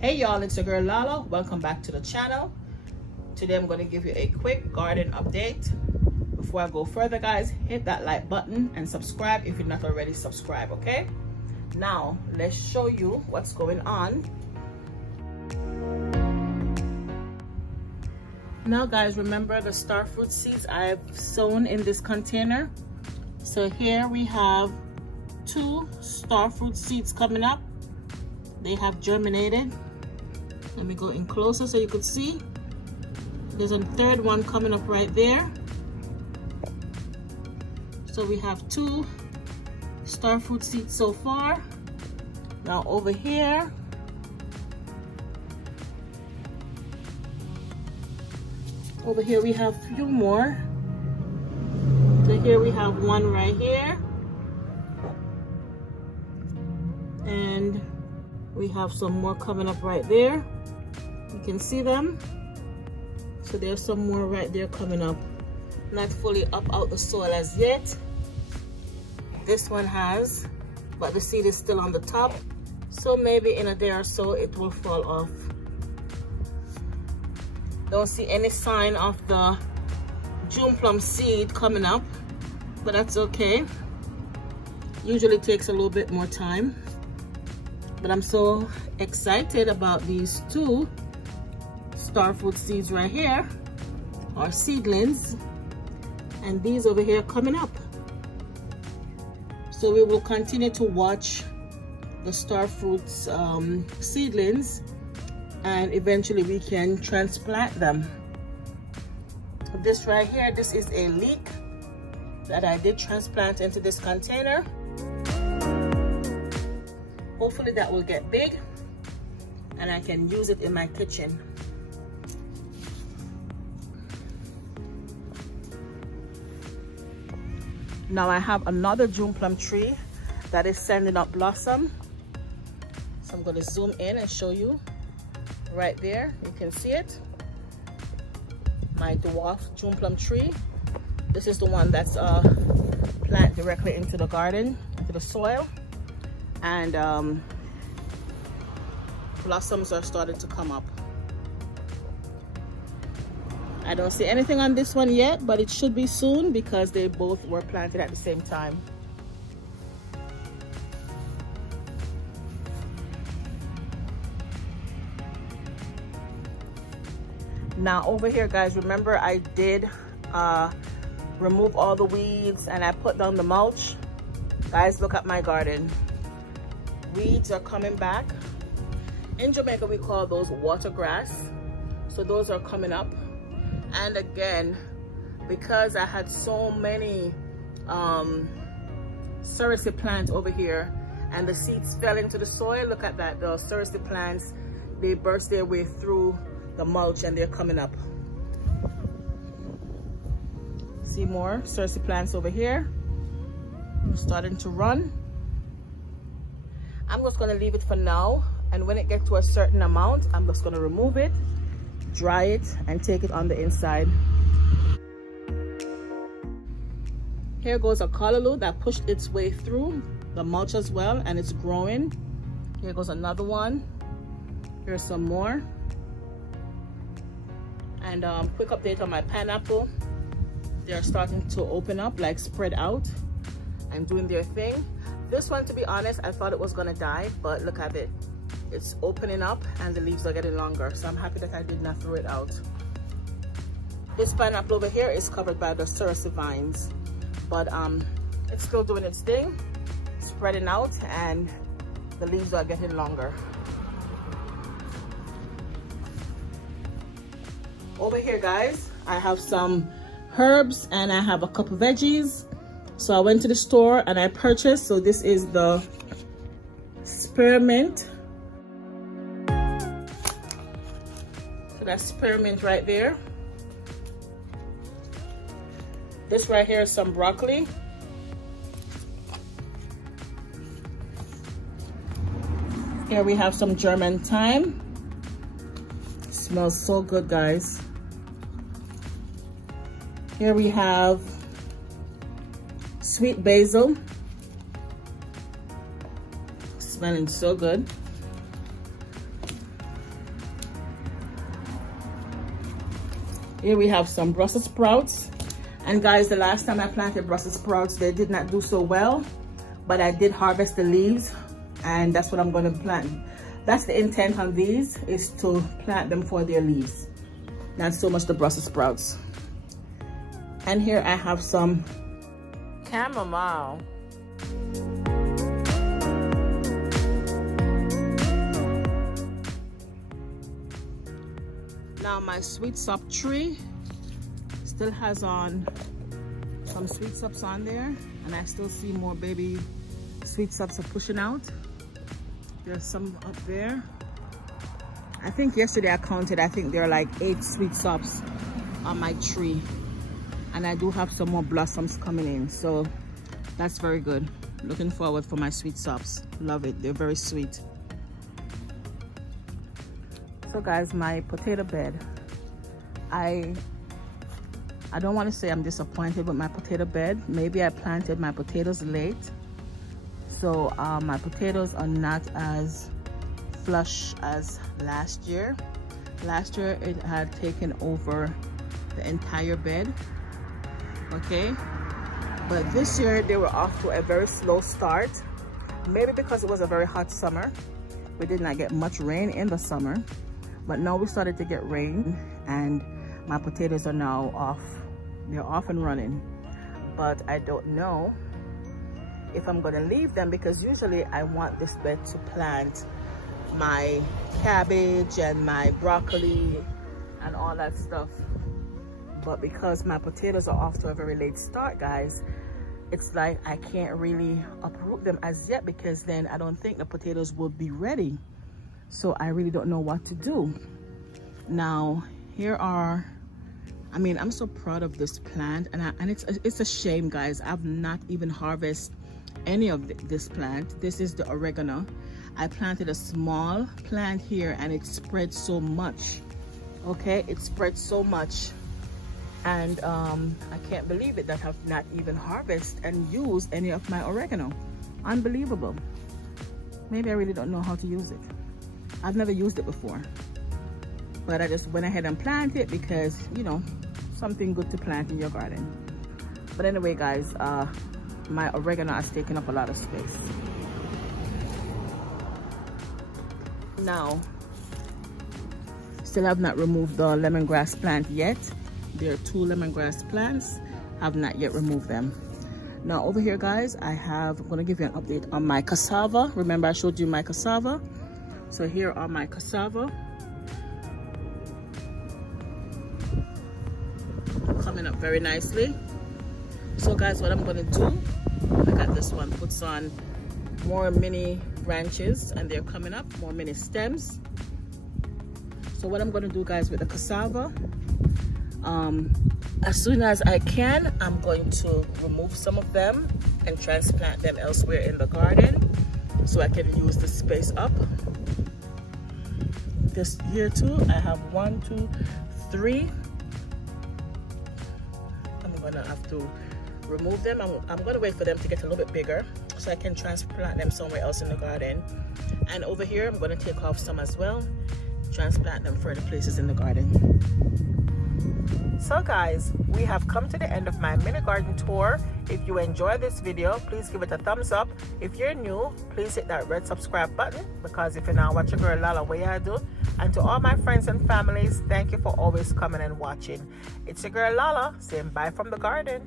Hey y'all, it's your girl Lala. Welcome back to the channel. Today I'm going to give you a quick garden update. Before I go further, guys, hit that like button and subscribe if you're not already subscribed, okay? Now let's show you what's going on. Now guys, remember the Starfruit seeds I've sown in this container? So here we have 2 Starfruit seeds coming up. They have germinated. Let me go in closer so you could see. There's a third one coming up right there. So we have 2 Starfruit seeds so far. Now over here, we have a few more. So here we have one right here. And we have some more coming up right there. You can see them. So there's some more right there coming up. Not fully up out the soil as yet. This one has, but the seed is still on the top. So maybe in a day or so it will fall off. Don't see any sign of the June plum seed coming up, but that's okay. Usually takes a little bit more time. But I'm so excited about these 2 Starfruit seeds right here, or seedlings, and these over here coming up. So we will continue to watch the Starfruit seedlings, and eventually we can transplant them. This right here, this is a leek that I did transplant into this container. Hopefully that will get big and I can use it in my kitchen. Now I have another June plum tree that is sending up blossom. So I'm going to zoom in and show you right there. You can see it. My dwarf June plum tree. This is the one that's planted directly into the garden, into the soil. And blossoms are starting to come up. I don't see anything on this one yet, but it should be soon because they both were planted at the same time. Now over here, guys, remember I did remove all the weeds and I put down the mulch. Guys, look at my garden. Weeds are coming back. In Jamaica we call those water grass. So those are coming up. And again, because I had so many cerasee plants over here and the seeds fell into the soil, look at that, the cerasee plants, they burst their way through the mulch and they're coming up. See more cerasee plants over here. Starting to run. I'm just going to leave it for now, and when it gets to a certain amount, I'm just going to remove it, dry it, and take it on the inside. Here goes a callaloo that pushed its way through the mulch as well, and it's growing. Here goes another one. Here's some more. And quick update on my pineapple. They're starting to open up, like spread out and doing their thing. This one, to be honest, I thought it was gonna die, but look at it. It's opening up and the leaves are getting longer. So I'm happy that I did not throw it out. This pineapple over here is covered by the cerasee vines, but it's still doing its thing, spreading out, and the leaves are getting longer. Over here, guys, I have some herbs and I have a couple veggies. So I went to the store and I purchased, so this is the spearmint. So that's spearmint right there. This right here is some broccoli. Here we have some German thyme. It smells so good, guys. Here we have sweet basil. Smelling so good. Here we have some Brussels sprouts. And guys, the last time I planted Brussels sprouts, they did not do so well, but I did harvest the leaves, and that's what I'm going to plant. That's the intent on these, is to plant them for their leaves, not so much the Brussels sprouts. And here I have some chamomile. Now my sweet sop tree still has on some sweet sops on there, and I still see more baby sweet sops are pushing out. There's some up there. I think yesterday I counted, I think there are like 8 sweet sops on my tree, and I do have some more blossoms coming in, so that's very good. Looking forward for my sweet sops. Love it, they're very sweet. So guys, my potato bed, I don't want to say I'm disappointed with my potato bed. Maybe I planted my potatoes late, so my potatoes are not as flush as last year. Last year it had taken over the entire bed, okay? But this year they were off to a very slow start. Maybe because it was a very hot summer. We did not get much rain in the summer, but now we started to get rain, and my potatoes are now off. They're off and running. But I don't know if I'm gonna leave them, because usually I want this bed to plant my cabbage and my broccoli and all that stuff. But because my potatoes are off to a very late start, guys, it's like I can't really uproot them as yet, because then I don't think the potatoes will be ready. So I really don't know what to do. Now, here are, I mean, I'm so proud of this plant, and it's a shame, guys. I've not even harvested any of this plant. This is the oregano. I planted a small plant here, and it spread so much. Okay, it spread so much, and I can't believe it that I've not even harvested and used any of my oregano. Unbelievable. Maybe I really don't know how to use it. I've never used it before, but I just went ahead and planted it because, you know, something good to plant in your garden. But anyway, guys, my oregano has taken up a lot of space. Now, still have not removed the lemongrass plant yet. There are 2 lemongrass plants. Have not yet removed them. Now over here, guys, I'm gonna give you an update on my cassava. Remember I showed you my cassava? So here are my cassava. Coming up very nicely. So guys, what I'm gonna do, look at this one, puts on more mini branches, and they're coming up, more mini stems. So what I'm gonna do, guys, with the cassava, as soon as I can, I'm going to remove some of them and transplant them elsewhere in the garden so I can use the space up. This here too, I have 1, 2, 3. I'm gonna have to remove them. I'm gonna wait for them to get a little bit bigger so I can transplant them somewhere else in the garden. And over here, I'm gonna take off some as well, transplant them further places in the garden. So guys, we have come to the end of my mini garden tour. If you enjoyed this video, please give it a thumbs up. If you're new, please hit that red subscribe button, because if you're not watching Girl Lala, what I do. And to all my friends and families, thank you for always coming and watching. It's your girl Lala saying bye from the garden.